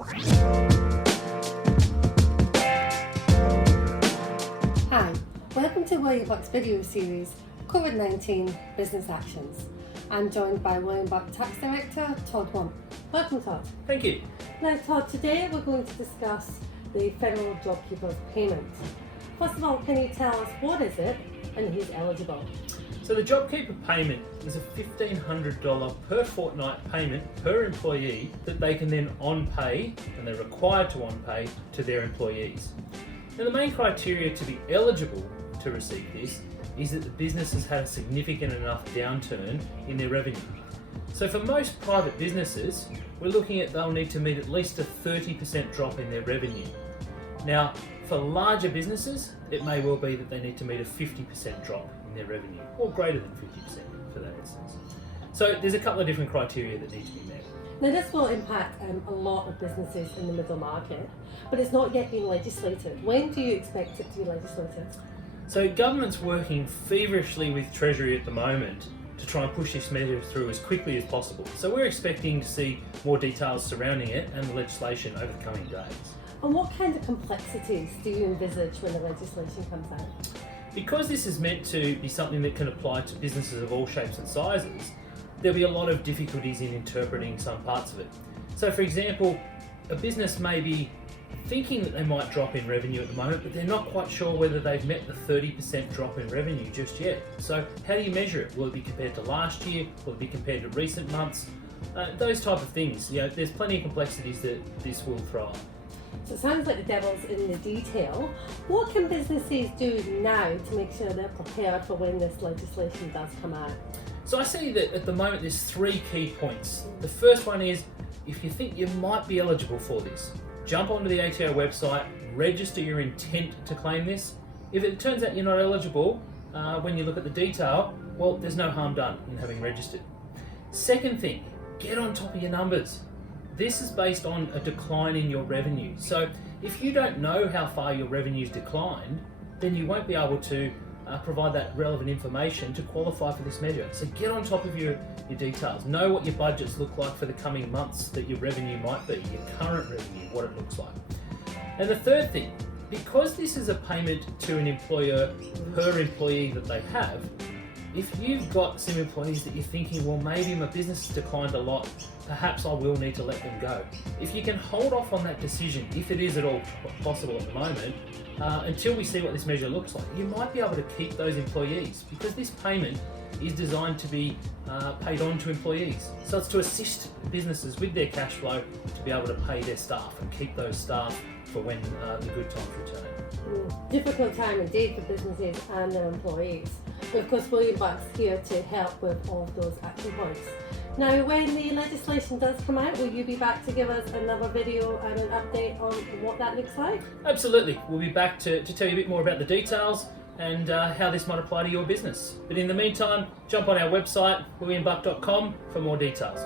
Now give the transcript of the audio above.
Hi, welcome to William Buck's video series, COVID-19 Business Actions. I'm joined by William Buck Tax Director, Todd Wump. Welcome, Todd. Thank you. Now, Todd, today we're going to discuss the federal JobKeeper payment. First of all, can you tell us what is it and who's eligible? So the JobKeeper payment is a $1,500 per fortnight payment per employee that they can then on-pay, and they're required to on-pay, to their employees. Now the main criteria to be eligible to receive this is that the business has had a significant enough downturn in their revenue. So for most private businesses, we're looking at they'll need to meet at least a 30% drop in their revenue. Now, for larger businesses, it may well be that they need to meet a 50% drop in their revenue, or greater than 50% for that instance. So there's a couple of different criteria that need to be met. Now, this will impact a lot of businesses in the middle market, but it's not yet been legislated. When do you expect it to be legislated? So government's working feverishly with Treasury at the moment to try and push this measure through as quickly as possible. So we're expecting to see more details surrounding it and the legislation over the coming days. And what kind of complexities do you envisage when the legislation comes out? Because this is meant to be something that can apply to businesses of all shapes and sizes, there'll be a lot of difficulties in interpreting some parts of it. So for example, a business may be thinking that they might drop in revenue at the moment, but they're not quite sure whether they've met the 30% drop in revenue just yet. So how do you measure it? Will it be compared to last year? Will it be compared to recent months? Those type of things. You know, there's plenty of complexities that this will throw up. So it sounds like the devil's in the detail. What can businesses do now to make sure they're prepared for when this legislation does come out? So I see that at the moment there's three key points. The first one is, if you think you might be eligible for this, jump onto the ATO website, register your intent to claim this. If it turns out you're not eligible, when you look at the detail, well, there's no harm done in having registered. Second thing, get on top of your numbers. This is based on a decline in your revenue. So if you don't know how far your revenue's declined, then you won't be able to provide that relevant information to qualify for this measure. So get on top of your details. Know what your budgets look like for the coming months, that your revenue might be, your current revenue, what it looks like. And the third thing, because this is a payment to an employer per employee that they have, if you've got some employees that you're thinking, well, maybe my business has declined a lot, perhaps I will need to let them go. If you can hold off on that decision, if it is at all possible at the moment, until we see what this measure looks like, you might be able to keep those employees, because this payment is designed to be paid on to employees. So it's to assist businesses with their cash flow to be able to pay their staff and keep those staff for when the good times return. Difficult time indeed for businesses and their employees. But of course, William Buck's here to help with all of those action points. Now, when the legislation does come out, will you be back to give us another video and an update on what that looks like? Absolutely. We'll be back to tell you a bit more about the details and how this might apply to your business. But in the meantime, jump on our website, williambuck.com, for more details.